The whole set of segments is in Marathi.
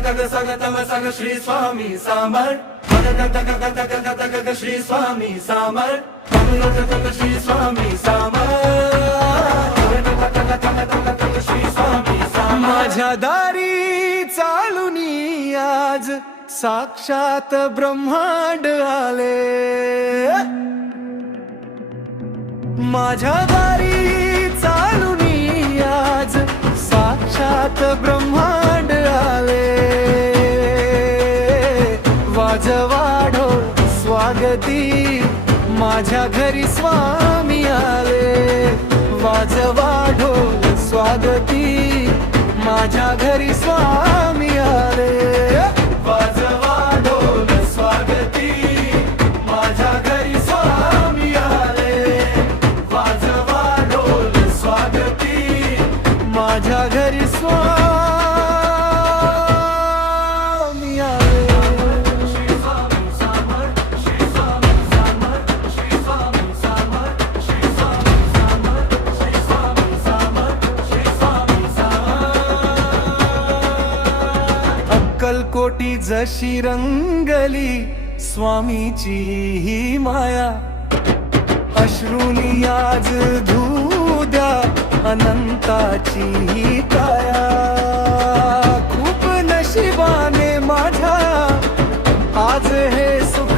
ग सग तम सग श्री स्वामी समर्थ श्री स्वामी समर्थ श्री स्वामी समर्थ श्री स्वामी माझ्या दारी चालुनी आज साक्षात ब्रह्मांड आले, माझ्या दारी चालुनी आज साक्षात ब्रह्मांड आले, वाजवा ढोल स्वागती माझ्या घरी स्वामी आले, वाजवा ढोल स्वागती माझ्या घरी स्वामी आले, वाजवा ढोल स्वागती माझ्या घरी स्वामी आले, वाजवा ढोल स्वागती माझ्या घरी स्वामी आले. श्री स्वामी समर्थ श्री स्वामी समर्थ श्री स्वामी समर्थ श्री स्वामी समर्थ श्री स्वामी समर्थ श्री स्वामी समर्थ. अक्कलकोटी जशी रंगली स्वामीची ही माया, अश्रुनी आज धुद्या अनंताची ही काया, खूप नशिबाने माझ्या आज हे सुख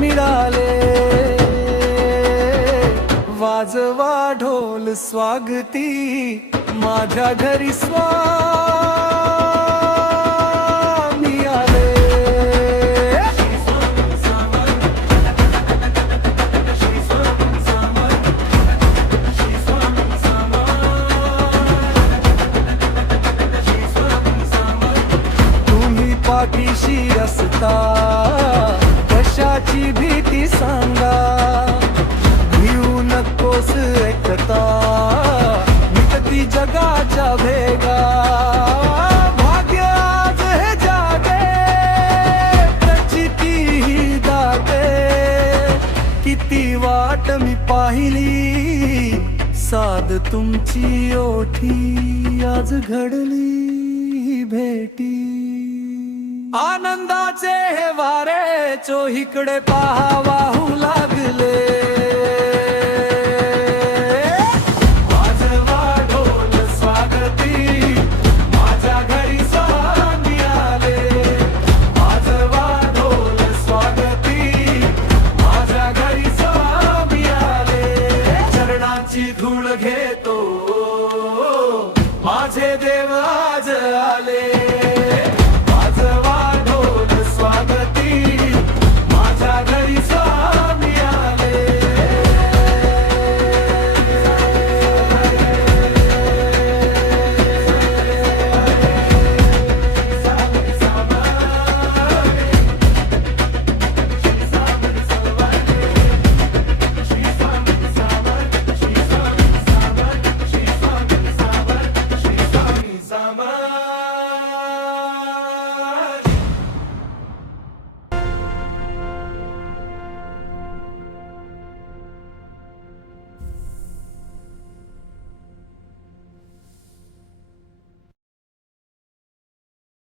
मिळाले, वाजवा ढोल स्वागती माझ्या घरी स्वामी आले. तुम्ही पाठीशी असता कशाची भीती सांगा, भिऊ नकोस एकता मिटती जगाच्या भेगा, भाग्य आज हे जागे प्रचिती ही दाटे, किती वाट मी पाहिली साध तुमची ओठी आज घडली भेटी, आनंदाचे हे वारे चोहीकडे पहा वाहू लागले, वाजवा ढोल स्वागती माझ्या घरी स्वामी आले, वाजवा ढोल स्वागती माझ्या घरी स्वामी आले, चरणाची धूळ घेतो